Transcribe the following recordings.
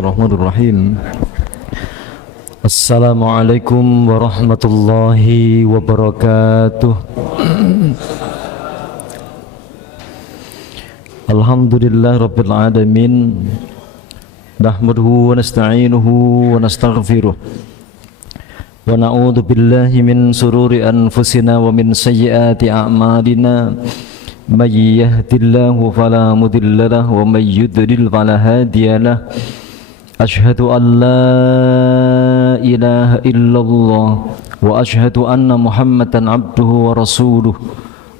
Bismillahirrahmanirrahim. Assalamualaikum warahmatullahi wabarakatuh. Alhamdulillah rabbil alamin. Nahmaduhu wa nasta'inuhu wa nastaghfiruh. Wa na'udzu billahi min sururi anfusina wa min sayyiati a'malina. May yahdihillahu fala mudilla lahu wa may yudlil fala hadiya lahu. Asyhadu an la ilaha illallah wa asyhadu anna Muhammadan abduhu wa rasuluh.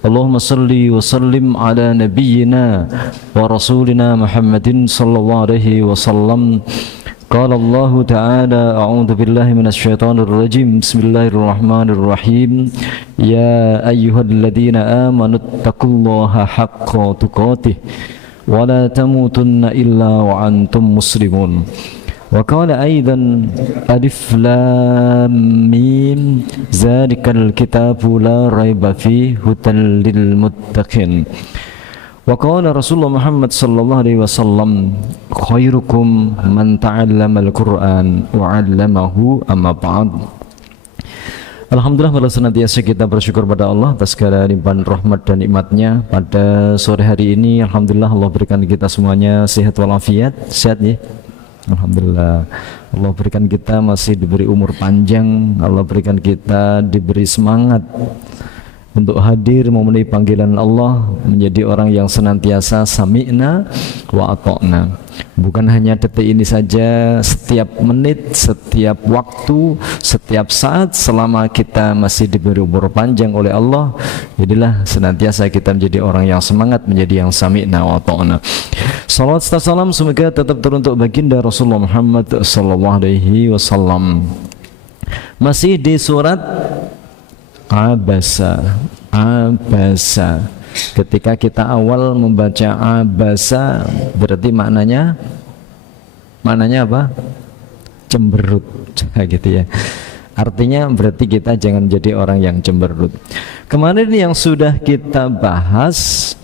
Allahumma salli wa sallim ala nabiyyina wa rasulina Muhammadin sallallahu alaihi wasallam. Qala Allah ta'ala a'udzu billahi minasy syaithanir rajim. Bismillahirrahmanirrahim. Ya ayyuhalladzina amanu taqullaha haqqa tuqatih wa la tamutunna illa wa antum muslimun. Wa qala aidan alif lam mim zalikal kitabu la raiba fihi hudal lil muttaqin. Wa qala Rasulullah Muhammad sallallahu alaihi wasallam khairukum man ta'allamal Qur'an wa 'allamahu amma ba'd. Alhamdulillah, pada senantiasa kita bersyukur pada Allah atas segala limpahan rahmat dan nikmatnya. Pada sore hari ini alhamdulillah Allah berikan kita semuanya sehat walafiat. Sehat ya? Alhamdulillah. Allah berikan kita masih diberi umur panjang. Allah berikan kita diberi semangat untuk hadir memenuhi panggilan Allah, menjadi orang yang senantiasa sami'na wa ata'na. Bukan hanya detik ini saja, setiap menit, setiap waktu, setiap saat selama kita masih diberi umur panjang oleh Allah, jadilah senantiasa kita menjadi orang yang semangat, menjadi yang sami'na wa ata'na. Salawat serta salam semoga tetap teruntuk baginda Rasulullah Muhammad sallallahu alaihi wasallam. Masih di surat Abasa. Ketika kita awal membaca abasa, berarti maknanya apa? Cemberut, gitu ya. Artinya berarti kita jangan jadi orang yang cemberut. Kemarin yang sudah kita bahas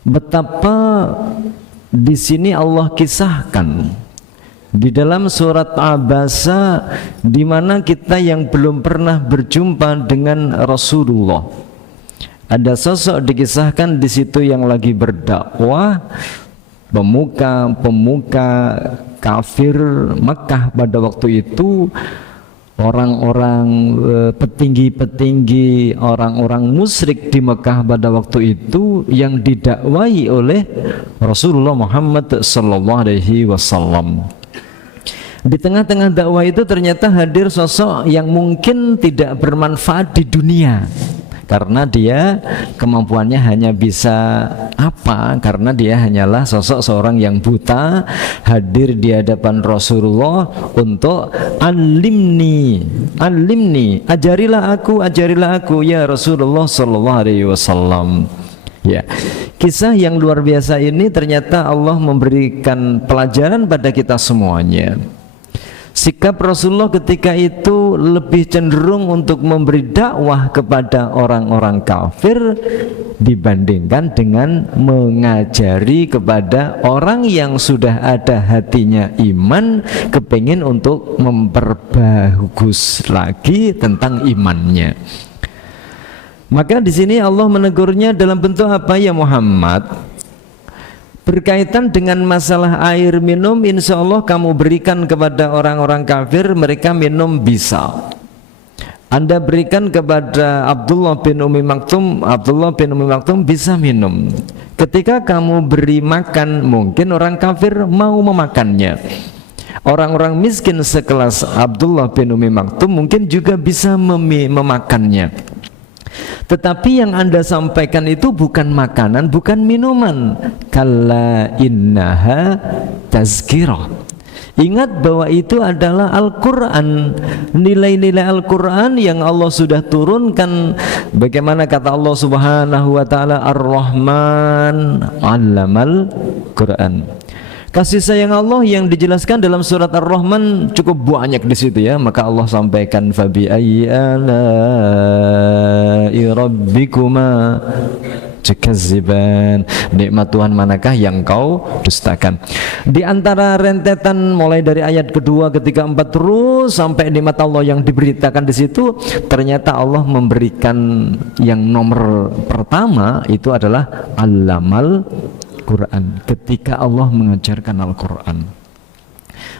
betapa di sini Allah kisahkan di dalam surat Abasa, di mana kita yang belum pernah berjumpa dengan Rasulullah, ada sosok dikisahkan di situ yang lagi berdakwah, pemuka kafir Makkah pada waktu itu, orang-orang petinggi-petinggi, orang-orang musyrik di Mekah pada waktu itu yang didakwai oleh Rasulullah Muhammad sallallahu alaihi wasallam. Di tengah-tengah dakwah itu ternyata hadir sosok yang mungkin tidak bermanfaat di dunia, karena dia kemampuannya hanya bisa apa? Karena dia hanyalah sosok seorang yang buta, hadir di hadapan Rasulullah untuk alimni, ajarilah aku ya Rasulullah sallallahu alaihi wasallam. Ya, kisah yang luar biasa ini ternyata Allah memberikan pelajaran pada kita semuanya. Sikap Rasulullah ketika itu lebih cenderung untuk memberi dakwah kepada orang-orang kafir dibandingkan dengan mengajari kepada orang yang sudah ada hatinya iman, kepingin untuk memperbagus lagi tentang imannya. Maka di sini Allah menegurnya dalam bentuk apa ya Muhammad? Berkaitan dengan masalah air minum, insya Allah kamu berikan kepada orang-orang kafir, mereka minum bisa. Anda berikan kepada Abdullah bin Umi Maktum bisa minum. Ketika kamu beri makan, mungkin orang kafir mau memakannya. Orang-orang miskin sekelas Abdullah bin Umi Maktum mungkin juga bisa memakannya. Tetapi yang Anda sampaikan itu bukan makanan, bukan minuman. Kalla innaha tazkirah. Ingat bahwa itu adalah Al-Quran, nilai-nilai Al-Quran yang Allah sudah turunkan. Bagaimana kata Allah subhanahu wa ta'ala, Ar-Rahman 'allamal Quran. Kasih sayang Allah yang dijelaskan dalam surat Ar-Rahman cukup banyak di situ ya. Maka Allah sampaikan fabi ayyi ala'i rabbikuma tukazziban? Nikmat Tuhan manakah yang kau dustakan? Di antara rentetan mulai dari ayat kedua, ketiga, empat terus sampai nikmat Allah yang diberitakan di situ, ternyata Allah memberikan yang nomor pertama itu adalah allamal Quran. Ketika Allah mengajarkan Al-Quran,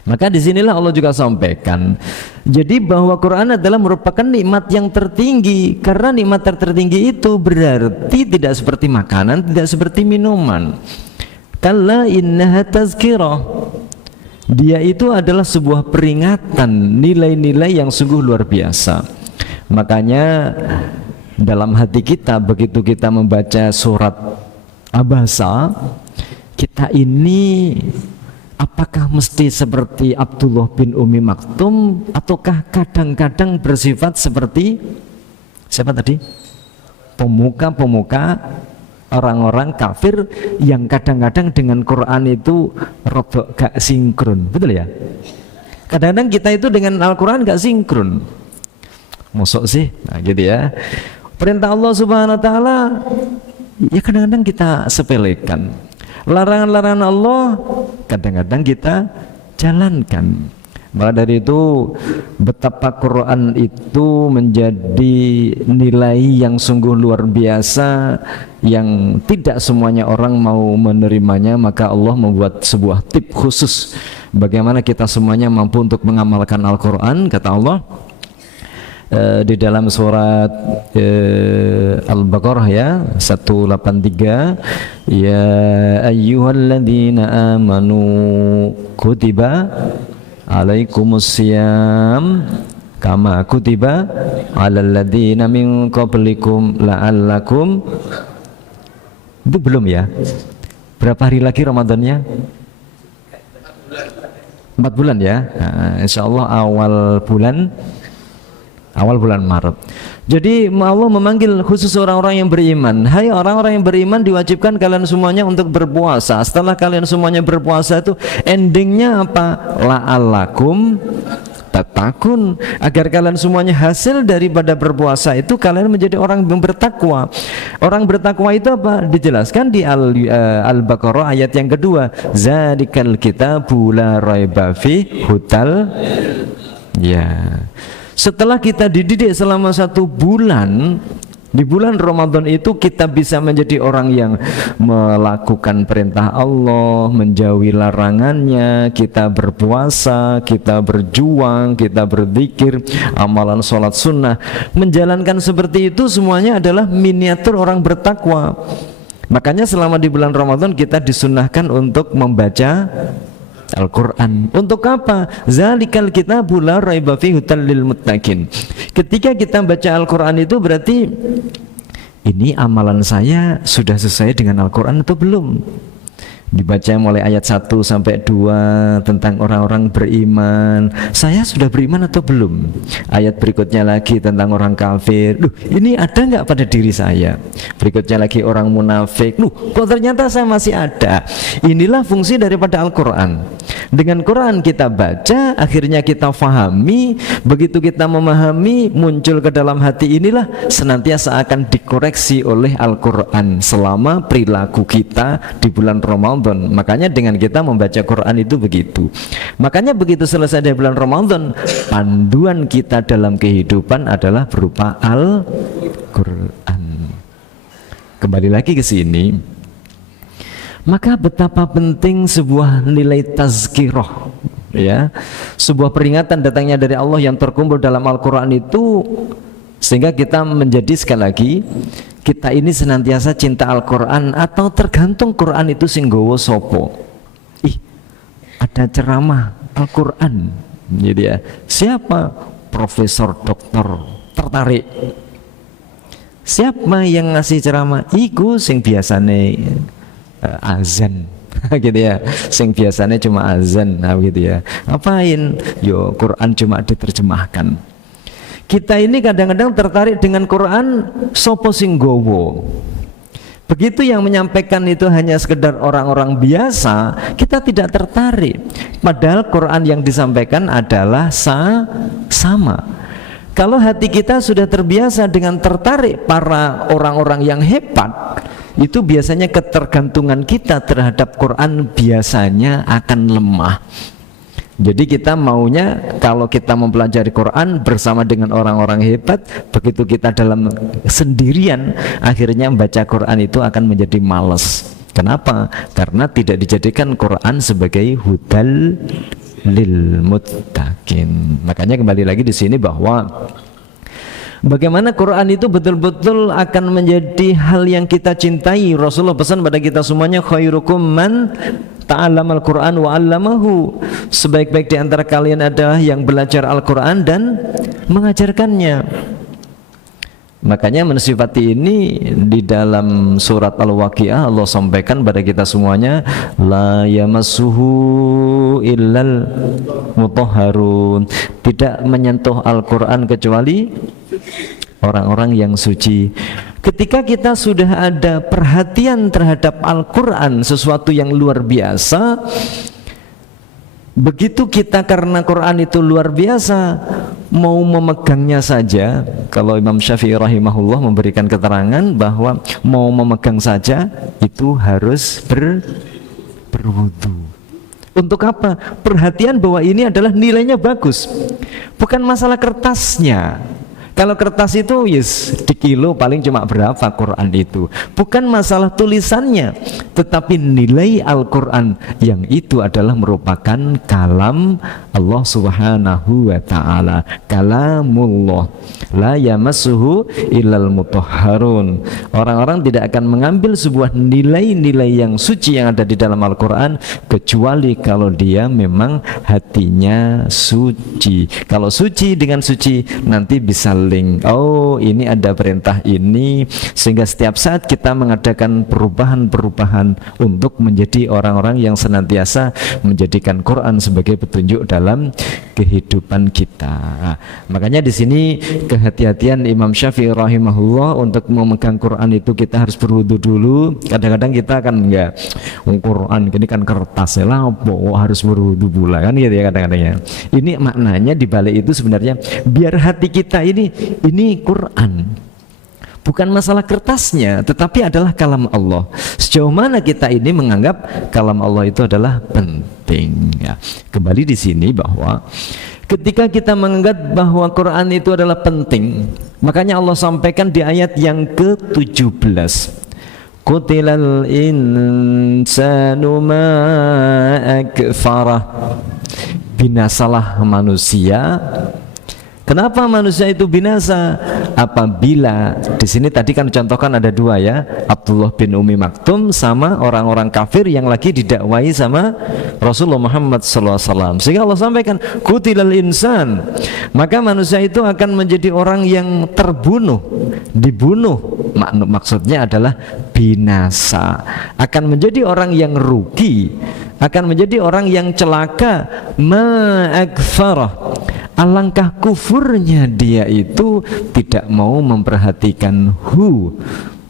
maka disinilah Allah juga sampaikan, jadi bahwa Quran adalah merupakan nikmat yang tertinggi. Karena nikmat tertinggi itu berarti tidak seperti makanan, tidak seperti minuman. Kalla innaha tazkirah, dia itu adalah sebuah peringatan, nilai-nilai yang sungguh luar biasa. Makanya dalam hati kita begitu kita membaca surat Abasa, kita ini apakah mesti seperti Abdullah bin Umi Maktum, ataukah kadang-kadang bersifat seperti siapa tadi? Pemuka-pemuka orang-orang kafir yang kadang-kadang dengan Quran itu rodok gak sinkron, betul ya? Kadang-kadang kita itu dengan Al-Quran gak sinkron. Mosok sih? Nah gitu ya. Perintah Allah Subhanahu Wa Taala ya kadang-kadang kita sepelekan. Larangan-larangan Allah kadang-kadang kita jalankan. Maka dari itu betapa Quran itu menjadi nilai yang sungguh luar biasa, yang tidak semuanya orang mau menerimanya. Maka Allah membuat sebuah tip khusus bagaimana kita semuanya mampu untuk mengamalkan Al-Quran. Kata Allah di dalam surat Al-Baqarah ya 183, ya ayyuhalladzina amanu kutiba alaikumusiyam kama kutiba alal ladzina min qablikum la'allakum. Itu belum ya? Berapa hari lagi Ramadannya? 4 bulan ya. Nah, insyaallah awal bulan Maret. Jadi Allah memanggil khusus orang-orang yang beriman. Hai orang-orang yang beriman, diwajibkan kalian semuanya untuk berpuasa. Setelah kalian semuanya berpuasa itu endingnya apa? La'allakum tattaqun, agar kalian semuanya hasil daripada berpuasa itu kalian menjadi orang yang bertakwa. Orang bertakwa itu apa? Dijelaskan di Al-Baqarah ayat yang kedua, zalikal kitabu la raiba fi hudal. Ya. Setelah kita dididik selama 1 bulan, di bulan Ramadan itu kita bisa menjadi orang yang melakukan perintah Allah, menjauhi larangannya, kita berpuasa, kita berjuang, kita berzikir, amalan sholat sunnah. Menjalankan seperti itu semuanya adalah miniatur orang bertakwa. Makanya selama di bulan Ramadan kita disunnahkan untuk membaca Al-Quran. Untuk apa? Zalikal kitabu la raiba fihi hudal lil muttaqin. Ketika kita baca Al-Quran itu berarti ini amalan saya sudah sesuai dengan Al-Quran atau belum? Dibaca mulai ayat 1 sampai 2 tentang orang-orang beriman. Saya sudah beriman atau belum? Ayat berikutnya lagi tentang orang kafir. Loh, ini ada nggak pada diri saya? Berikutnya lagi orang munafik. Loh, kok ternyata saya masih ada? Inilah fungsi daripada Al-Quran. Dengan Quran kita baca, akhirnya kita fahami. Begitu kita memahami, muncul ke dalam hati, inilah senantiasa akan dikoreksi oleh Al-Quran selama perilaku kita di bulan Ramadan. Makanya dengan kita membaca Quran itu begitu. Makanya begitu selesai dari bulan Ramadan, panduan kita dalam kehidupan adalah berupa Al-Quran. Kembali lagi ke sini. Maka betapa penting sebuah nilai tazkirah, ya, sebuah peringatan datangnya dari Allah yang terkumpul dalam Al-Quran itu, sehingga kita menjadi sekali lagi kita ini senantiasa cinta Al-Quran, atau tergantung Quran itu singgowo sopo. Ada ceramah Al-Quran, jadi ya, siapa profesor doktor tertarik? Siapa yang ngasih ceramah? Iku sing biasane azan gitu ya, sing biasanya cuma azan, nah gitu ya. Apain? Yo Quran cuma diterjemahkan. Kita ini kadang-kadang tertarik dengan Quran sopo sing gowo. Begitu yang menyampaikan itu hanya sekedar orang-orang biasa, kita tidak tertarik. Padahal Quran yang disampaikan adalah sama. Kalau hati kita sudah terbiasa dengan tertarik para orang-orang yang hebat, itu biasanya ketergantungan kita terhadap Quran biasanya akan lemah. Jadi kita maunya kalau kita mempelajari Quran bersama dengan orang-orang hebat, begitu kita dalam sendirian, akhirnya membaca Quran itu akan menjadi malas. Kenapa? Karena tidak dijadikan Quran sebagai hudal lil muttaqin. Makanya kembali lagi di sini bahwa bagaimana Quran itu betul-betul akan menjadi hal yang kita cintai. Rasulullah pesan pada kita semuanya, khairukum man ta'allamal Quran wa 'allamahu. Sebaik-baik di antara kalian adalah yang belajar Al-Quran dan mengajarkannya. Makanya mensifati ini di dalam surat Al-Waqiah Allah sampaikan pada kita semuanya, la yamassuhu illal mutahharun. Tidak menyentuh Al-Quran kecuali orang-orang yang suci. Ketika kita sudah ada perhatian terhadap Al-Quran, sesuatu yang luar biasa, begitu kita karena Quran itu luar biasa, mau memegangnya saja, kalau Imam Syafi'i rahimahullah memberikan keterangan bahwa mau memegang saja itu harus berwudu. Untuk apa? Perhatian bahwa ini adalah nilainya bagus, bukan masalah kertasnya. Kalau kertas itu yes, di kilo paling cuma berapa Quran itu. Bukan masalah tulisannya, tetapi nilai Al-Quran yang itu adalah merupakan kalam Allah subhanahu wa ta'ala, kalamullah, la yamassuhu illal mutahharun. Orang-orang tidak akan mengambil sebuah nilai-nilai yang suci yang ada di dalam Al-Quran kecuali kalau dia memang hatinya suci. Kalau suci dengan suci nanti bisa link, oh ini ada perintah ini, sehingga setiap saat kita mengadakan perubahan-perubahan untuk menjadi orang-orang yang senantiasa menjadikan Quran sebagai petunjuk dalam kehidupan kita. Makanya di sini kehati-hatian Imam Syafi'i rahimahullah untuk memegang Quran itu kita harus berwudu dulu. Kadang-kadang kita akan enggak, Quran ini kan kertas lah, harus berwudu pula kan gitu ya kadang-kadang ya. Ini maknanya di balik itu sebenarnya biar hati kita ini Quran, bukan masalah kertasnya, tetapi adalah kalam Allah. Sejauh mana kita ini menganggap kalam Allah itu adalah penting ya. Kembali di sini bahwa ketika kita menganggap bahwa Quran itu adalah penting, makanya Allah sampaikan di ayat yang ke-17, Qutilal insanu ma akfarah. Binasalah manusia. Kenapa manusia itu binasa? Apabila di sini tadi kan contohkan ada dua ya, Abdullah bin Umi Maktum sama orang-orang kafir yang lagi didakwai sama Rasulullah Muhammad SAW. Sehingga Allah sampaikan kutilal insan, maka manusia itu akan menjadi orang yang terbunuh, dibunuh. Maksudnya adalah binasa, akan menjadi orang yang rugi, akan menjadi orang yang celaka. Ma'akfarah, alangkah kufurnya dia itu tidak mau memperhatikan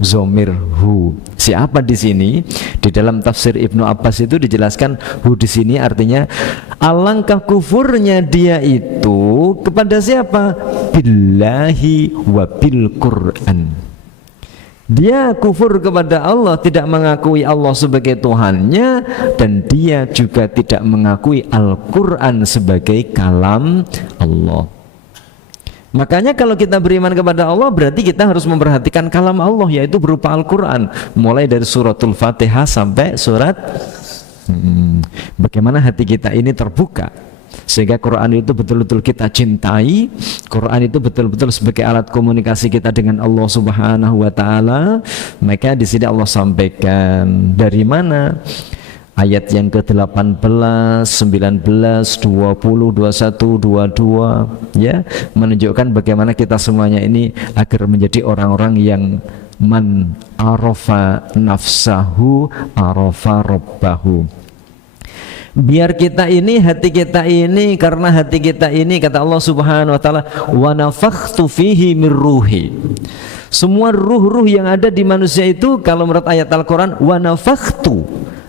zomir hu. Siapa di sini? Di dalam tafsir Ibnu Abbas itu dijelaskan hu di sini artinya alangkah kufurnya dia itu kepada siapa? Billahi wa bil Quran. Dia kufur kepada Allah, tidak mengakui Allah sebagai Tuhannya, dan dia juga tidak mengakui Al-Quran sebagai kalam Allah. Makanya kalau kita beriman kepada Allah, berarti kita harus memperhatikan kalam Allah, yaitu berupa Al-Quran, mulai dari suratul Fatihah sampai surat bagaimana hati kita ini terbuka sehingga Quran itu betul-betul kita cintai. Quran itu betul-betul sebagai alat komunikasi kita dengan Allah Subhanahu wa taala. Maka di sini Allah sampaikan dari mana? Ayat yang ke-18, 19, 20, 21, 22 ya, menunjukkan bagaimana kita semuanya ini agar menjadi orang-orang yang man arafa nafsahu arafa rabbahu. Biar kita ini, hati kita ini, karena hati kita ini kata Allah Subhanahu wa taala, wa nafakhtu fihi min ruhi. Semua ruh-ruh yang ada di manusia itu kalau menurut ayat Al-Quran wa nafakhtu,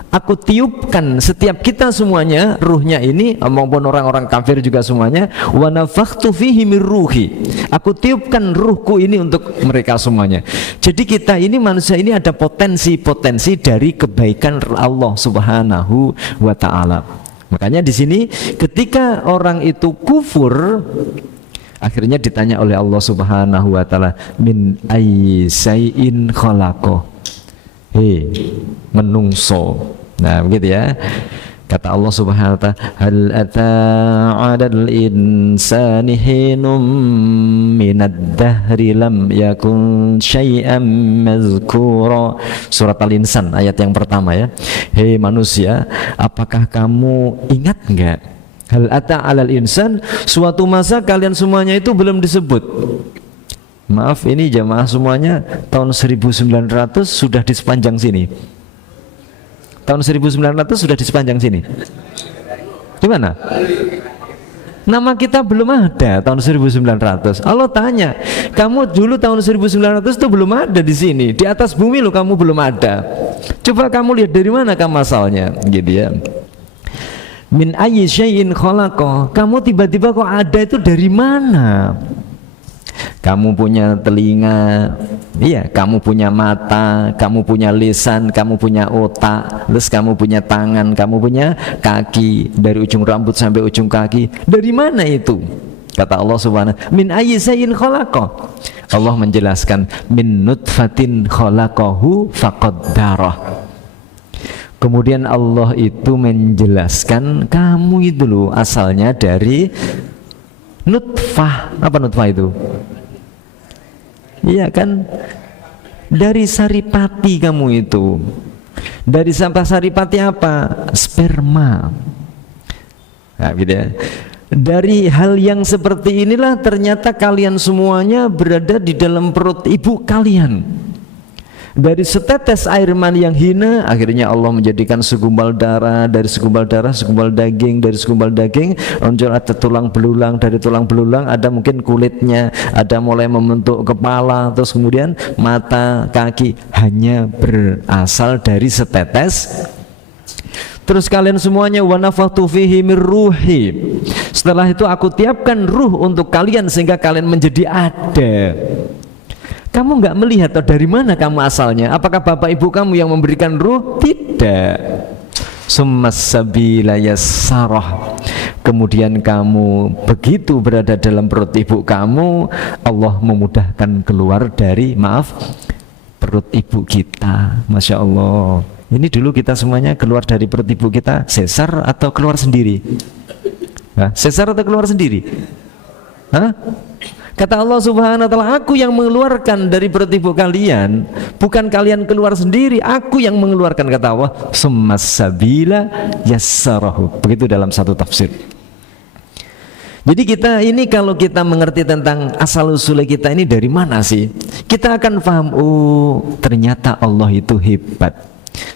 aku tiupkan setiap kita semuanya ruhnya ini, maupun orang-orang kafir juga semuanya, wa nafakhtu fihi min ruhi, aku tiupkan ruhku ini untuk mereka semuanya. Jadi kita ini manusia ini ada potensi-potensi dari kebaikan Allah Subhanahu wa taala. Makanya di sini ketika orang itu kufur, akhirnya ditanya oleh Allah Subhanahu wa taala, min ayyi syai'in khalaqah, hei menungso. Nah begitu ya, kata Allah Subhanahu wa ta'ala, hal ata'adal insani hinum minad dahri lam yakun syai'an mazkura. Surat Al-Insan ayat yang pertama ya. Hei manusia, apakah kamu ingat enggak, hal ata'alal insan, suatu masa kalian semuanya itu belum disebut. Maaf, ini jamaah semuanya tahun 1900 sudah di sepanjang sini. Tahun 1900 sudah di sepanjang sini. Gimana? Nama kita belum ada tahun 1900. Allah tanya, kamu dulu tahun 1900 itu belum ada di sini. Di atas bumi lo kamu belum ada. Coba kamu lihat dari mana kamu asalnya, gitu ya. Min ayyi syai'in khalaqah, kamu tiba-tiba kok ada itu dari mana? Kamu punya telinga, iya, kamu punya mata, kamu punya lisan, kamu punya otak, terus kamu punya tangan, kamu punya kaki, dari ujung rambut sampai ujung kaki. Dari mana itu? Kata Allah Subhanahu, min ayyi syai'in khalaqah. Allah menjelaskan, min nutfatin khalaqahu faqaddarah. Kemudian Allah itu menjelaskan, kamu itu loh asalnya dari nutfah. Apa nutfah itu? Iya kan, dari saripati kamu itu. Dari sampah saripati apa? Sperma. Nah, gitu ya. Dari hal yang seperti inilah ternyata kalian semuanya berada di dalam perut ibu kalian. Dari setetes air mani yang hina, akhirnya Allah menjadikan segumpal darah, dari segumpal darah segumpal daging, dari segumpal daging muncul ada tulang belulang, dari tulang belulang ada mungkin kulitnya, ada mulai membentuk kepala, terus kemudian mata, kaki, hanya berasal dari setetes. Terus kalian semuanya wa nafakhtu fihi min ruhi, setelah itu aku tiapkan ruh untuk kalian sehingga kalian menjadi ada. Kamu nggak melihat atau dari mana kamu asalnya? Apakah bapak ibu kamu yang memberikan ruh? Tidak. Summas sabila yassarah. Kemudian kamu begitu berada dalam perut ibu kamu, Allah memudahkan keluar dari, maaf, perut ibu kita. Masya Allah. Ini dulu kita semuanya keluar dari perut ibu kita sesar atau keluar sendiri? Hah? Sesar atau keluar sendiri? Hah? Kata Allah Subhanahu wa ta'ala, aku yang mengeluarkan dari perut ibu kalian, bukan kalian keluar sendiri, aku yang mengeluarkan, kata Allah. Summas sabila yassarahu. Begitu dalam satu tafsir. Jadi kita ini kalau kita mengerti tentang asal usul kita ini dari mana sih, kita akan paham, oh ternyata Allah itu hebat.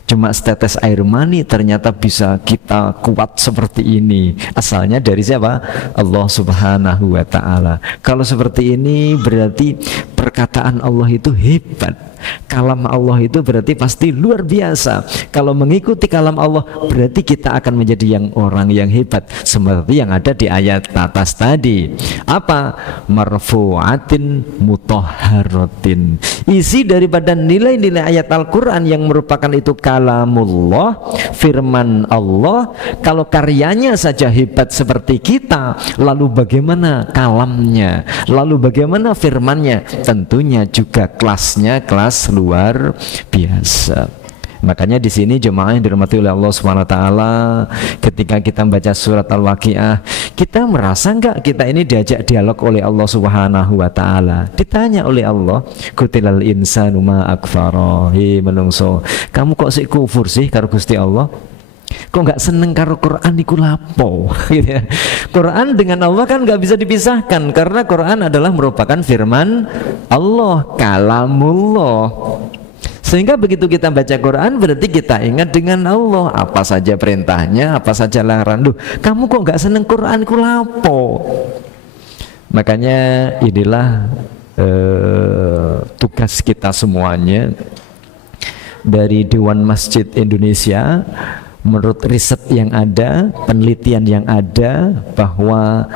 Cuma setetes air mani ternyata bisa kita kuat seperti ini. Asalnya dari siapa? Allah Subhanahu wa ta'ala. Kalau seperti ini berarti perkataan Allah itu hebat. Kalam Allah itu berarti pasti luar biasa. Kalau mengikuti kalam Allah berarti kita akan menjadi orang yang hebat, seperti yang ada di ayat atas tadi. Apa? Marfu'atin mutahharatin. Isi daripada nilai-nilai ayat Al-Quran yang merupakan itu kalamullah, firman Allah. Kalau karyanya saja hebat seperti kita, lalu bagaimana kalamnya, lalu bagaimana firmannya? Tentunya juga kelasnya kelas luar biasa. Makanya di sini jemaah yang dirahmati oleh Allah SWT, ketika kita membaca surat Al-Waqiah, kita merasa enggak kita ini diajak dialog oleh Allah Subhanahu wa ta'ala? Ditanya oleh Allah, kutilal insanu ma akfara. Hei menungso, kamu kok sih kufur sih karo Gusti Allah? Kok nggak seneng karo Quran iku lapo? Quran dengan Allah kan nggak bisa dipisahkan, karena Quran adalah merupakan firman Allah, kalamullah. Sehingga begitu kita baca Quran berarti kita ingat dengan Allah, apa saja perintahnya, apa saja larangan. Duh, kamu kok nggak seneng Quran iku lapo? Makanya inilah tugas kita semuanya. dari Dewan Masjid Indonesia, menurut riset yang ada, penelitian yang ada, bahwa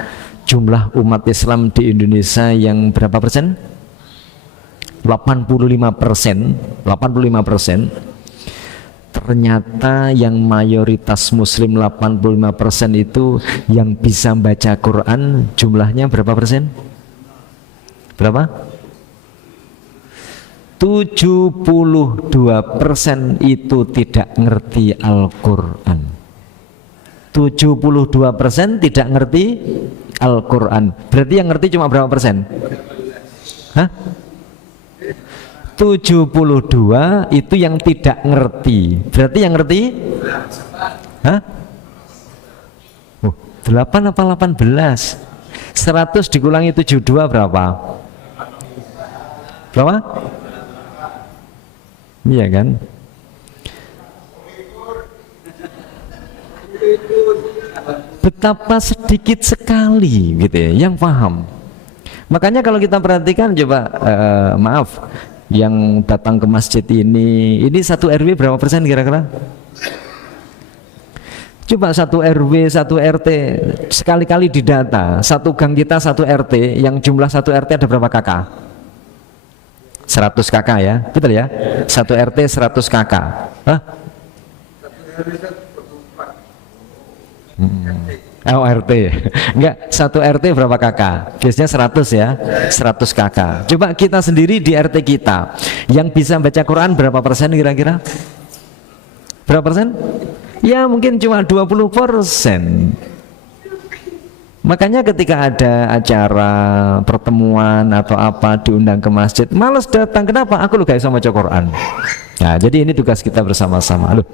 jumlah umat Islam di Indonesia yang berapa persen? 85%. Ternyata yang mayoritas muslim 85% itu yang bisa baca Quran jumlahnya berapa persen? Berapa? 72% itu tidak ngerti Al-Quran. 72% tidak ngerti Al-Quran. Berarti yang ngerti cuma berapa persen? Hah? 72 itu yang tidak ngerti. Berarti yang ngerti? Hah? 8 apa 18? 100 dikurangi 72 berapa? Berapa? Iya kan? Betapa sedikit sekali gitu ya yang paham. Makanya kalau kita perhatikan coba maaf, yang datang ke masjid ini satu RW berapa persen kira-kira? Coba satu RW, satu RT sekali-kali didata, satu gang kita satu RT, yang jumlah satu RT ada berapa kakak? 100 kakak ya, betul ya? Satu RT 100 kakak. Hah? Oh RT, enggak, satu RT berapa kakak? Biasanya 100 ya, 100 kakak. Coba kita sendiri di RT kita, yang bisa baca Quran berapa persen kira-kira? Berapa persen? Ya mungkin cuma 20%. Makanya ketika ada acara pertemuan atau apa diundang ke masjid, males datang. Kenapa? Aku lu gak bisa baca Quran. Nah jadi ini tugas kita bersama-sama. Loh,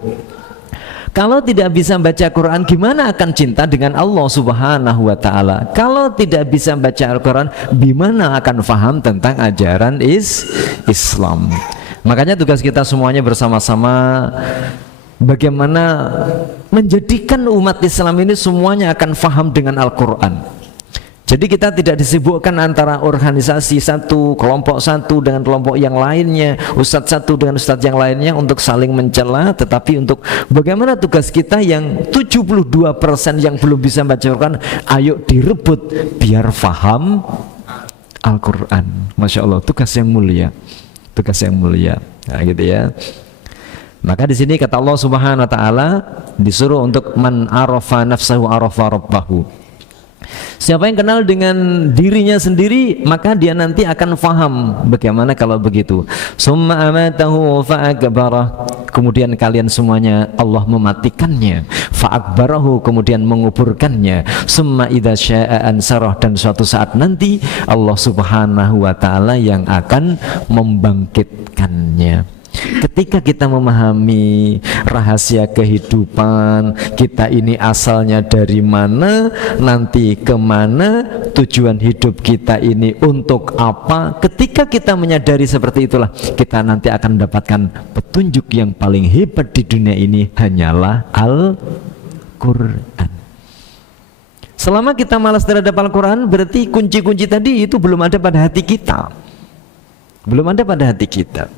kalau tidak bisa baca Quran, gimana akan cinta dengan Allah Subhanahu wa Ta'ala? Kalau tidak bisa baca Al-Quran, gimana akan faham tentang ajaran Islam? Makanya tugas kita semuanya bersama-sama, bagaimana menjadikan umat Islam ini semuanya akan faham dengan Al-Quran. Jadi kita tidak disibukkan antara organisasi satu, kelompok satu dengan kelompok yang lainnya, ustadz satu dengan ustadz yang lainnya untuk saling mencela, tetapi untuk bagaimana tugas kita yang 72% yang belum bisa baca Al-Quran, ayo direbut biar faham Al-Quran. Masya Allah, tugas yang mulia, tugas yang mulia. Nah, gitu ya. Maka di sini kata Allah Subhanahu wa Ta'ala disuruh untuk man arafa nafsahu arafa rabbahu. Siapa yang kenal dengan dirinya sendiri, maka dia nanti akan faham bagaimana kalau begitu. Summa amatahu fa'akbarah. Kemudian kalian semuanya Allah mematikannya. Fa'akbarahu, kemudian menguburkannya. Summa idza syaa ansarah, dan suatu saat nanti Allah Subhanahu wa Ta'ala yang akan membangkitkannya. Ketika kita memahami rahasia kehidupan kita ini, asalnya dari mana, nanti kemana, tujuan hidup kita ini untuk apa, ketika kita menyadari seperti itulah, kita nanti akan mendapatkan petunjuk yang paling hebat di dunia ini, hanyalah Al-Quran. Selama kita malas terhadap Al-Quran, berarti kunci-kunci tadi itu belum ada pada hati kita, belum ada pada hati kita.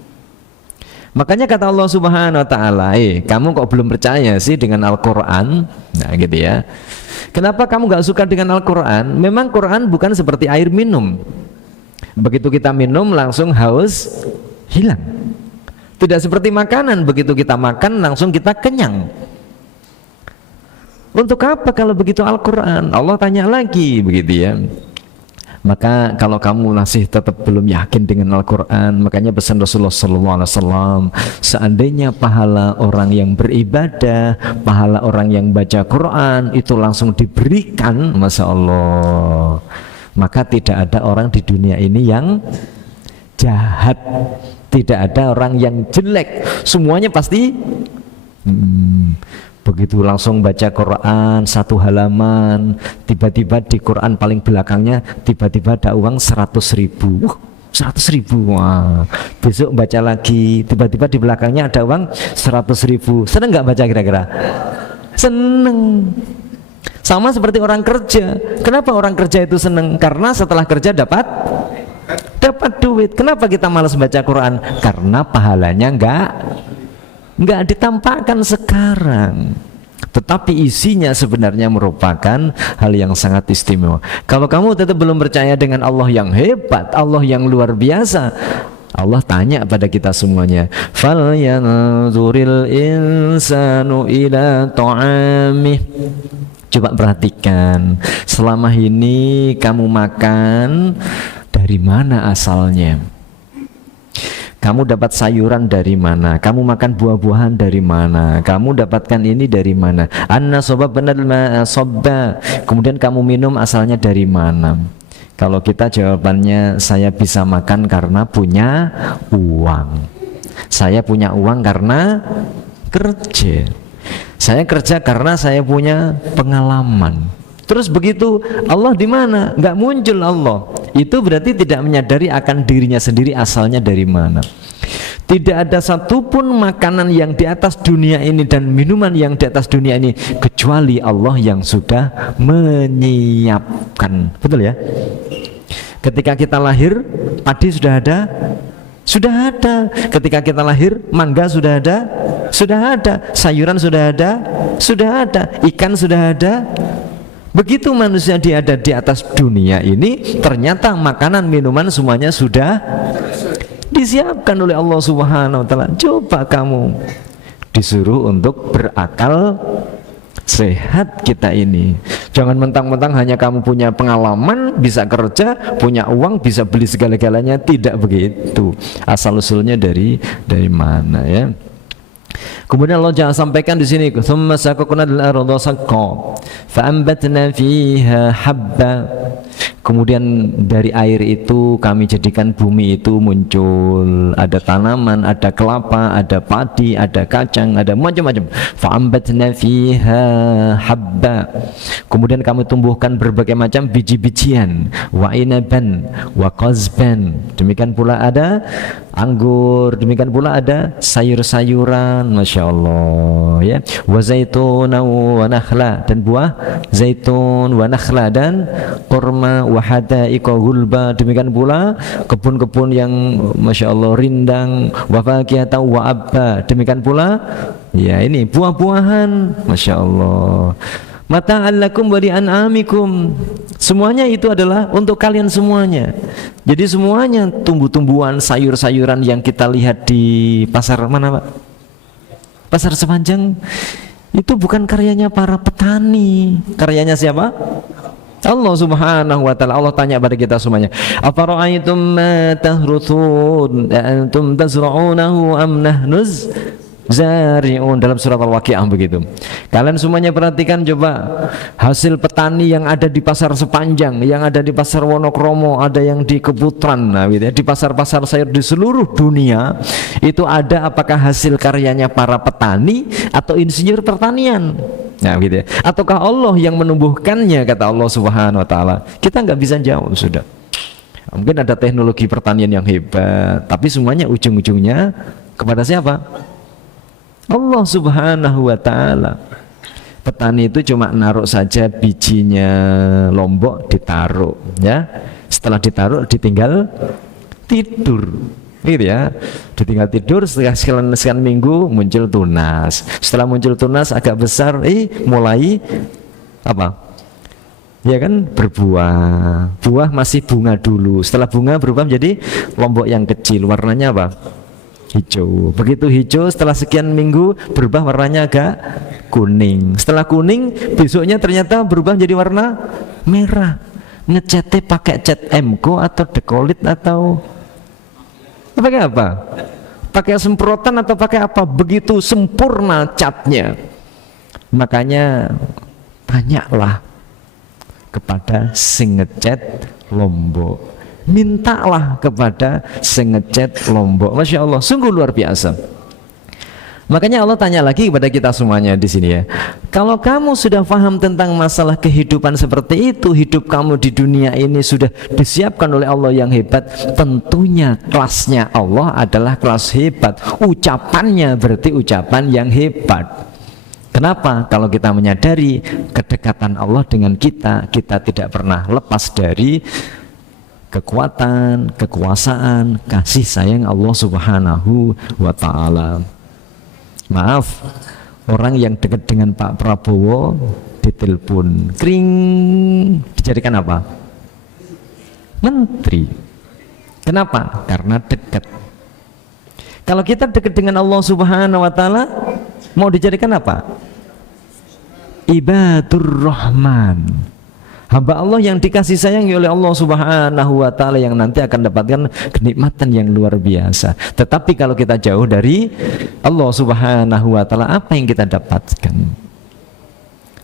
Makanya kata Allah Subhanahu wa Ta'ala, kamu kok belum percaya sih dengan Al-Quran? Nah gitu ya. Kenapa kamu gak suka dengan Al-Quran? Memang Quran bukan seperti air minum. Begitu kita minum langsung haus hilang. Tidak seperti makanan, begitu kita makan langsung kita kenyang. Untuk apa kalau begitu Al-Quran? Allah tanya lagi begitu ya. Maka kalau kamu masih tetap belum yakin dengan Al-Quran, makanya pesan Rasulullah SAW, seandainya pahala orang yang beribadah, pahala orang yang baca Quran itu langsung diberikan, Masya Allah, maka tidak ada orang di dunia ini yang jahat, tidak ada orang yang jelek, semuanya pasti begitu langsung baca Quran satu halaman, tiba-tiba di Quran paling belakangnya tiba-tiba ada uang 100.000. 100.000. Wah. Besok baca lagi, tiba-tiba di belakangnya ada uang 100.000. Seneng nggak baca kira-kira? Seneng. Sama seperti orang kerja. Kenapa orang kerja itu seneng? Karena setelah kerja dapat duit. Kenapa kita malas baca Quran? Karena pahalanya nggak ditampakkan sekarang, tetapi isinya sebenarnya merupakan hal yang sangat istimewa. Kalau kamu tetap belum percaya dengan Allah yang hebat, Allah yang luar biasa, Allah tanya pada kita semuanya, falyanzuril insanu ila ta'amih. Coba perhatikan, selama ini kamu makan dari mana asalnya? Kamu dapat sayuran dari mana? Kamu makan buah-buahan dari mana? Kamu dapatkan ini dari mana? Anna sababnal ma'a sabba. Kemudian kamu minum asalnya dari mana? Kalau kita jawabannya, saya bisa makan karena punya uang. Saya punya uang karena kerja. Saya kerja karena saya punya pengalaman. Terus begitu Allah di mana? Nggak muncul Allah. Itu berarti tidak menyadari akan dirinya sendiri asalnya dari mana. Tidak ada satupun makanan yang di atas dunia ini dan minuman yang di atas dunia ini kecuali Allah yang sudah menyiapkan. Betul ya? Ketika kita lahir, padi sudah ada? Sudah ada. Ketika kita lahir, mangga sudah ada? Sudah ada. Sayuran sudah ada? Sudah ada. Ikan sudah ada? Begitu manusia dia ada di atas dunia ini, ternyata makanan minuman semuanya sudah disiapkan oleh Allah Subhanahu wa Ta'ala. Coba kamu disuruh untuk berakal sehat kita ini. Jangan mentang-mentang hanya kamu punya pengalaman, bisa kerja, punya uang, bisa beli segala-galanya. Tidak begitu. Asal usulnya dari mana ya? Kemudian Allah jangan sampaikan di sini, "Tsumma saqaqnal arda saqqa fa'ambatna fiha habba." Kemudian dari air itu kami jadikan bumi itu muncul, ada tanaman, ada kelapa, ada padi, ada kacang, ada macam-macam. Fa'ambatna fiha habba. Kemudian kami tumbuhkan berbagai macam biji-bijian, wa inaban, wa qazban. Demikian pula ada anggur, demikian pula ada sayur-sayuran, masya Allah ya. Wa zaituna wa nakhla, dan buah zaitun, wa nakhla, dan kurma, wa hadaiqa gulba. Demikian pula kebun-kebun yang masya Allah rindang, wa fakihatan wa abba. Demikian pula ya ini buah-buahan, masya Allah. Mata'allakum wa li'an'amikum. Semuanya itu adalah untuk kalian semuanya. Jadi semuanya tumbuh-tumbuhan, sayur-sayuran yang kita lihat di pasar mana Pak? Pasar Sepanjang itu bukan karyanya para petani. Karyanya siapa? Allah Subhanahu wa Ta'ala. Allah tanya pada kita semuanya, afara'aytum ma tahruthun antum tazra'unahu am nahnuz zari'un, dalam surat Al-Waqi'ah begitu. Kalian semuanya perhatikan coba, hasil petani yang ada di pasar Sepanjang, yang ada di pasar Wonokromo, ada yang di Keputran, nah, gitu ya, di pasar-pasar sayur di seluruh dunia itu ada, apakah hasil karyanya para petani atau insinyur pertanian? Nah, gitu ya. Ataukah Allah yang menumbuhkannya, kata Allah Subhanahu wa Ta'ala? Kita nggak bisa jawab sudah. Mungkin ada teknologi pertanian yang hebat, tapi semuanya ujung-ujungnya kepada siapa? Allah Subhanahu wa Ta'ala. Petani itu cuma naruh saja bijinya lombok, ditaruh ya. Setelah ditaruh ditinggal tidur, gitu ya. Ditinggal tidur, sekian minggu muncul tunas. Setelah muncul tunas agak besar, mulai apa? Ya kan, berbuah. Buah masih bunga dulu. Setelah bunga berubah menjadi lombok yang kecil. Warnanya apa? Hijau. Begitu hijau, setelah sekian minggu berubah warnanya agak kuning. Setelah kuning, besoknya ternyata berubah menjadi warna merah. Ngecatnya pakai cat Emco atau Decolit atau pakai apa? Pakai semprotan atau pakai apa? Begitu sempurna catnya. Makanya tanyalah kepada sing ngecat Lombok. Mintalah kepada sing ngecat Lombok. Masya Allah, sungguh luar biasa. Makanya Allah tanya lagi kepada kita semuanya di sini ya. Kalau kamu sudah paham tentang masalah kehidupan seperti itu, hidup kamu di dunia ini sudah disiapkan oleh Allah yang hebat, tentunya kelasnya Allah adalah kelas hebat. Ucapannya berarti ucapan yang hebat. Kenapa? Kalau kita menyadari kedekatan Allah dengan kita, kita tidak pernah lepas dari kekuatan, kekuasaan, kasih sayang Allah Subhanahu wa Ta'ala. Maaf, orang yang dekat dengan Pak Prabowo ditelepon, kring, dijadikan apa? Menteri. Kenapa? Karena dekat. Kalau kita dekat dengan Allah Subhanahu wa taala, mau dijadikan apa? Ibadur Rahman, hamba Allah yang dikasih sayangi oleh Allah Subhanahu wa taala, yang nanti akan dapatkan kenikmatan yang luar biasa. Tetapi kalau kita jauh dari Allah Subhanahu wa taala, apa yang kita dapatkan?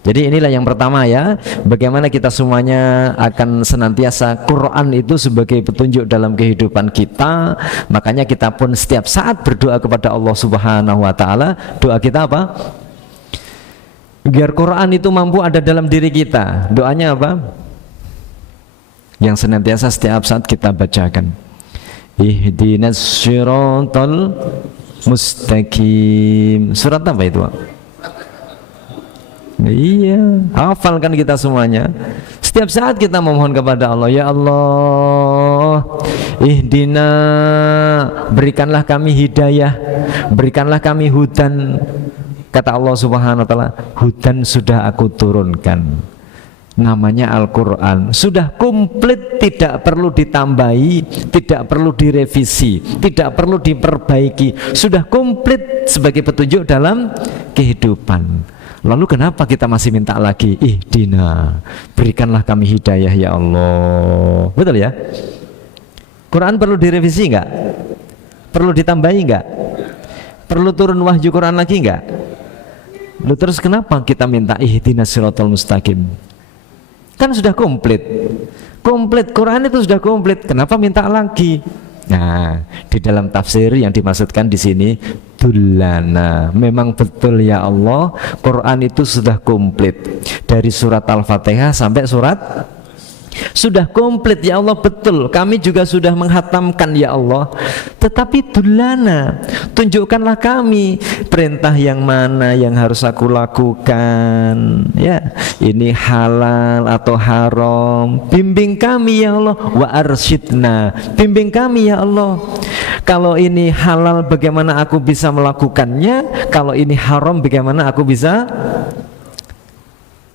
Jadi inilah yang pertama ya, bagaimana kita semuanya akan senantiasa Quran itu sebagai petunjuk dalam kehidupan kita. Makanya kita pun setiap saat berdoa kepada Allah Subhanahu wa taala. Doa kita apa? Biar Quran itu mampu ada dalam diri kita. Doanya apa? Yang senantiasa setiap saat kita bacakan. Ihdinas siratal mustaqim. Surat apa itu? Iya, hafalkan kita semuanya. Setiap saat kita memohon kepada Allah, ya Allah, ihdina, berikanlah kami hidayah, berikanlah kami hudan. Kata Allah Subhanahu wa taala, hudan sudah aku turunkan. Namanya Al-Quran, sudah komplit, tidak perlu ditambahi, tidak perlu direvisi, tidak perlu diperbaiki, sudah komplit sebagai petunjuk dalam kehidupan. Lalu kenapa kita masih minta lagi? Ihdina, berikanlah kami hidayah ya Allah. Betul ya? Quran perlu direvisi enggak? Perlu ditambahi enggak? Perlu turun wahyu Quran lagi enggak? Lalu terus kenapa kita minta ihdinas siratal mustaqim? Kan sudah komplit. Komplit, Quran itu sudah komplit. Kenapa minta lagi? Nah, di dalam tafsir yang dimaksudkan di sini dullana. Memang betul ya Allah, Quran itu sudah komplit dari surat Al-Fatihah sampai surat, sudah komplit ya Allah, betul. Kami juga sudah menghatamkan ya Allah. Tetapi dullana, tunjukkanlah kami perintah yang mana yang harus aku lakukan. Ya, ini halal atau haram. Bimbing kami ya Allah. Wa arsyidna, bimbing kami ya Allah. Kalau ini halal, bagaimana aku bisa melakukannya? Kalau ini haram, bagaimana aku bisa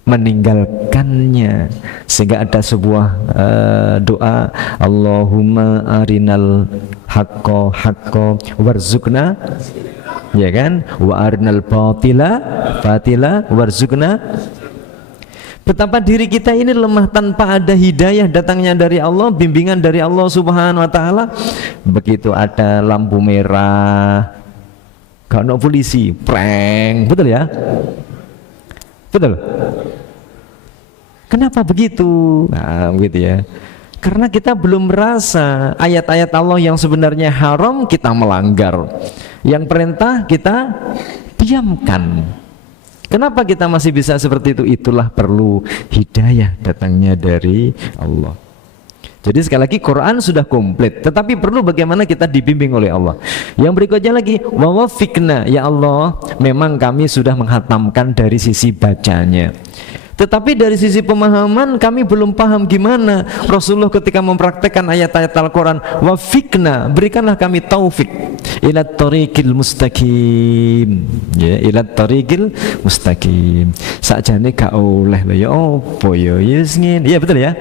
meninggalkannya? Sehingga ada sebuah doa, Allahumma arinal haqqo haqqo warzuqna, ya kan, wa arinal batila batila warzuqna. Betapa diri kita ini lemah tanpa ada hidayah datangnya dari Allah, bimbingan dari Allah Subhanahu wa taala. Begitu ada lampu merah, gak ada polisi, prank, betul ya? Betul. Kenapa begitu? Nah, begitu ya. Karena kita belum merasa ayat-ayat Allah yang sebenarnya haram kita melanggar, yang perintah kita diamkan. Kenapa kita masih bisa seperti itu? Itulah perlu hidayah datangnya dari Allah. Jadi sekali lagi Quran sudah komplit, tetapi perlu bagaimana kita dibimbing oleh Allah. Yang berikutnya lagi, wa wafiqna, ya Allah, memang kami sudah menghatamkan dari sisi bacanya. Tetapi dari sisi pemahaman kami belum paham gimana Rasulullah ketika mempraktekkan ayat-ayat Al-Quran. Wafiqna, berikanlah kami taufik ila tariqil mustaqim, ya, ila tariqil mustaqim. Sakjane gak oleh lho ya opo ya yes ngene. Iya betul ya.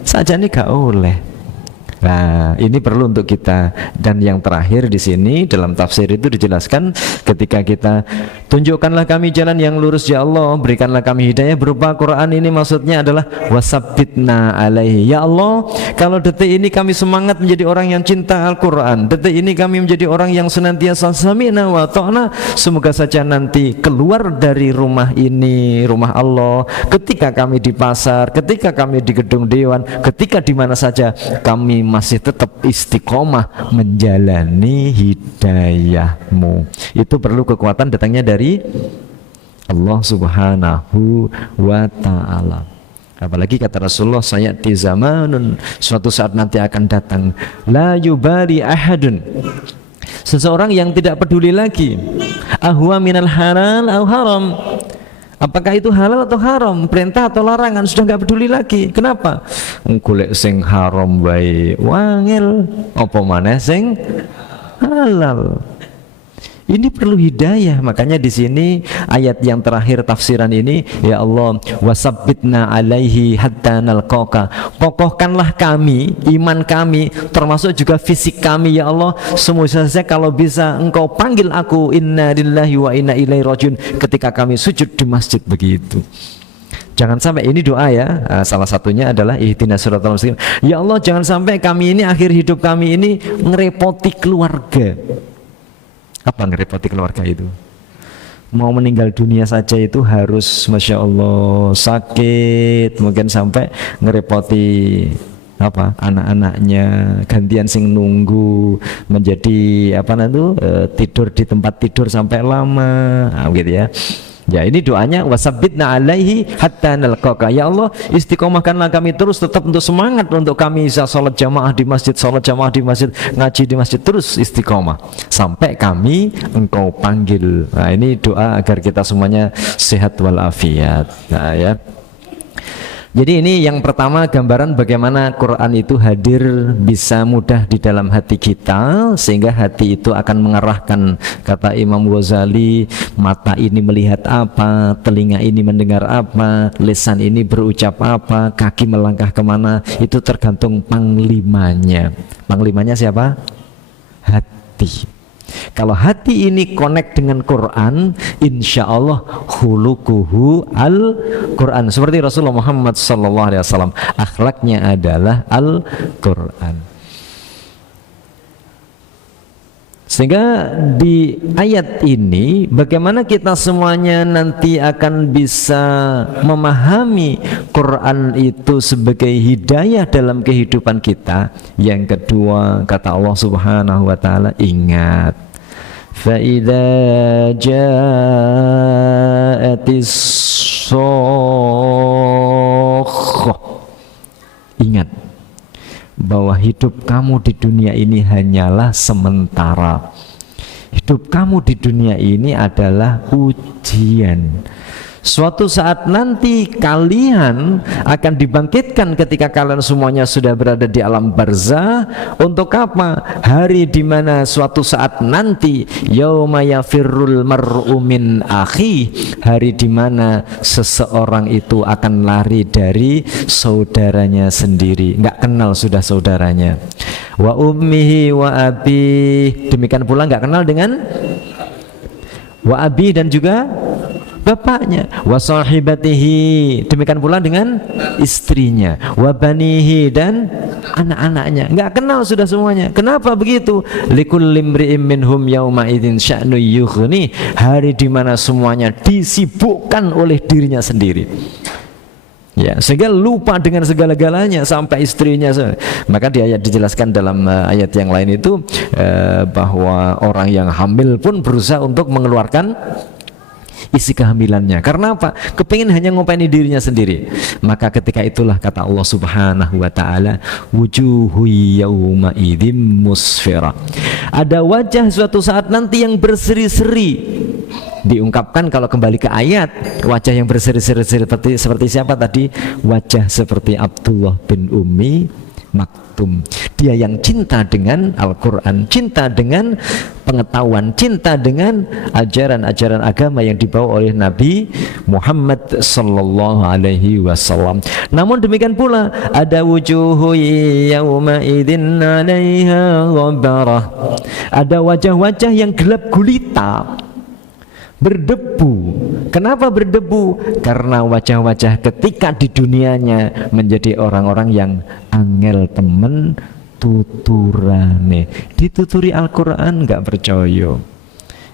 Sakjane gak oleh. Nah, ini perlu untuk kita. Dan yang terakhir di sini dalam tafsir itu dijelaskan, ketika kita tunjukkanlah kami jalan yang lurus ya Allah, berikanlah kami hidayah berupa Quran, ini maksudnya adalah wasabbitna alaihi. Ya Allah, kalau detik ini kami semangat menjadi orang yang cinta Al-Quran, detik ini kami menjadi orang yang senantiasa sami'na wa ta'na, semoga saja nanti keluar dari rumah ini, rumah Allah, ketika kami di pasar, ketika kami di gedung dewan, ketika di mana saja kami masih tetap istiqomah menjalani hidayahmu. Itu perlu kekuatan datangnya dari Allah Subhanahu wa ta'ala. Apalagi kata Rasulullah, sayati zamanun, suatu saat nanti akan datang, la yubali ahadun, seseorang yang tidak peduli lagi, ahwa minal halal au haram, apakah itu halal atau haram, perintah atau larangan, sudah nggak peduli lagi. Kenapa? Golek sing haram wae wangel, apa maneh sing halal. Ini perlu hidayah. Makanya di sini ayat yang terakhir tafsiran ini, ya Allah, wasabbitna alaihi hatta nalqaka. Kokohkanlah kami, iman kami, termasuk juga fisik kami, ya Allah. Semua saja kalau bisa Engkau panggil aku, inna lillahi wa inna ilaihi rajiun, ketika kami sujud di masjid begitu. Jangan sampai, ini doa ya, salah satunya adalah ihdinas siratal mustaqim. Ya Allah, jangan sampai kami ini akhir hidup kami ini ngerepoti keluarga. Apa ngerepoti keluarga itu? Mau meninggal dunia saja itu harus Masya Allah sakit, mungkin sampai ngerepoti apa anak-anaknya, gantian sing nunggu, menjadi apa namanya tidur di tempat tidur sampai lama, gitu ya. Ya, ini doanya wasabbitna alaihi hatta nalqaka. Ya Allah, istiqomahkanlah kami terus, tetap untuk semangat untuk kami bisa sholat jamaah di masjid, sholat jamaah di masjid, ngaji di masjid, terus istiqomah sampai kami Engkau panggil. Nah, ini doa agar kita semuanya sehat walafiat. Nah, ya. Jadi ini yang pertama, gambaran bagaimana Quran itu hadir bisa mudah di dalam hati kita, sehingga hati itu akan mengarahkan, kata Imam Ghazali, mata ini melihat apa, telinga ini mendengar apa, lisan ini berucap apa, kaki melangkah kemana, itu tergantung panglimanya. Panglimanya siapa? Hati. Kalau hati ini connect dengan Quran, insya Allah khuluquhu al-Quran. Seperti Rasulullah Muhammad SAW, akhlaknya adalah Al-Quran. Sehingga di ayat ini bagaimana kita semuanya nanti akan bisa memahami Quran itu sebagai hidayah dalam kehidupan kita. Yang kedua, kata Allah Subhanahu wa taala, ingat, fa idza ja'atis shakhah. Ingat bahwa hidup kamu di dunia ini hanyalah sementara. Hidup kamu di dunia ini adalah ujian. Suatu saat nanti kalian akan dibangkitkan ketika kalian semuanya sudah berada di alam barzah. Untuk apa? Hari dimana suatu saat nanti, yauma yafirrul mar'u min akhi, hari dimana seseorang itu akan lari dari saudaranya sendiri, nggak kenal sudah saudaranya. Wa ummihi wa abi, demikian pula nggak kenal dengan wa abi dan juga bapaknya, wa sahibatihi, demikian pula dengan istrinya, wa banihi, dan anak-anaknya, nggak kenal sudah semuanya. Kenapa begitu? Likulli imri'in minhum yauma idzin sya'nu yughni, hari di mana semuanya disibukkan oleh dirinya sendiri. Ya, sehingga lupa dengan segala-galanya sampai istrinya. Maka di ayat dijelaskan dalam ayat yang lain itu bahwa orang yang hamil pun berusaha untuk mengeluarkan isi kehamilannya. Karena apa? Kepingin hanya ngopeni dirinya sendiri. Maka ketika itulah kata Allah Subhanahu wa taala, wujuhu yauma idzim musfira. Ada wajah suatu saat nanti yang berseri-seri. Diungkapkan kalau kembali ke ayat, wajah yang berseri-seri seperti siapa tadi? Wajah seperti Abdullah bin Ummi Maktum. Dia yang cinta dengan Al-Quran, cinta dengan pengetahuan, cinta dengan ajaran-ajaran agama yang dibawa oleh Nabi Muhammad sallallahu alaihi wasallam. Namun demikian pula ada wujuhu yauma idzin 'alaiha ghabarah. Ada wajah-wajah yang gelap gulita, berdebu. Kenapa berdebu? Karena wajah-wajah ketika di dunianya menjadi orang-orang yang angel temen tuturane. Dituturi Al-Quran nggak percaya.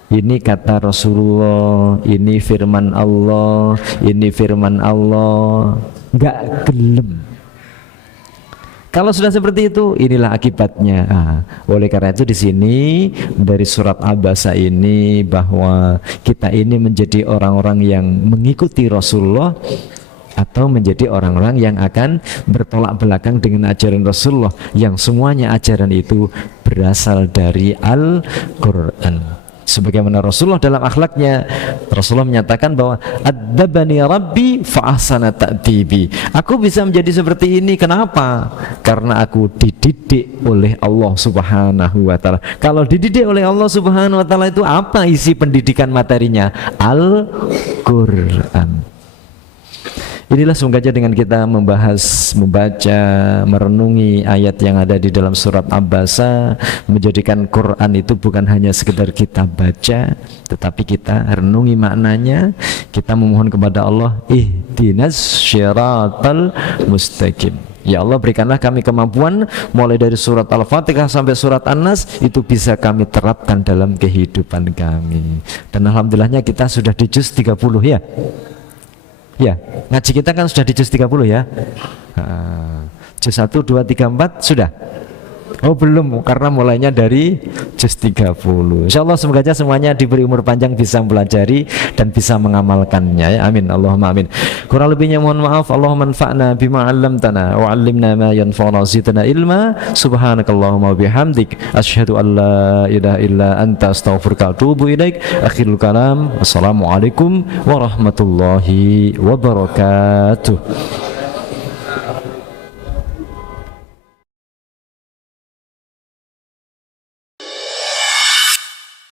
Ini kata Rasulullah, ini firman Allah, ini firman Allah, nggak gelem. Kalau sudah seperti itu, inilah akibatnya. Oleh karena itu di sini dari surat Abasa ini bahwa kita ini menjadi orang-orang yang mengikuti Rasulullah atau menjadi orang-orang yang akan bertolak belakang dengan ajaran Rasulullah, yang semuanya ajaran itu berasal dari Al-Quran. Sebagaimana Rasulullah dalam akhlaknya, Rasulullah menyatakan bahwa adzabani rabbi fa ahsana ta'dibi. Aku bisa menjadi seperti ini kenapa? Karena aku dididik oleh Allah Subhanahu wa taala. Kalau dididik oleh Allah Subhanahu wa taala itu apa isi pendidikan materinya? Al-Qur'an. Inilah semoga dengan kita membahas, membaca, merenungi ayat yang ada di dalam surat Abasa, menjadikan Quran itu bukan hanya sekedar kita baca, tetapi kita renungi maknanya, kita memohon kepada Allah, ihdinas syiratal mustaqim. Ya Allah, berikanlah kami kemampuan mulai dari surat Al-Fatihah sampai surat An-Nas itu bisa kami terapkan dalam kehidupan kami. Dan alhamdulillahnya kita sudah di juz 30 ya. Ya, ngaji kita kan sudah di juz 30 ya. Juz 1, 2, 3, 4 sudah? Oh belum, karena mulainya dari juz 30. Insyaallah semoga semuanya diberi umur panjang, bisa mempelajari dan bisa mengamalkannya ya. Amin, Allahumma amin. Kurang lebihnya mohon maaf. Allahumma anfa'na bima 'allamtana wa 'allimna ma yanfa'una zidna ilma. Subhanakallahumma bihamdik asyhadu an la ilaha illa anta astaghfiruka wa atubu ilaik. Akhirul kalam. Assalamualaikum warahmatullahi wabarakatuh.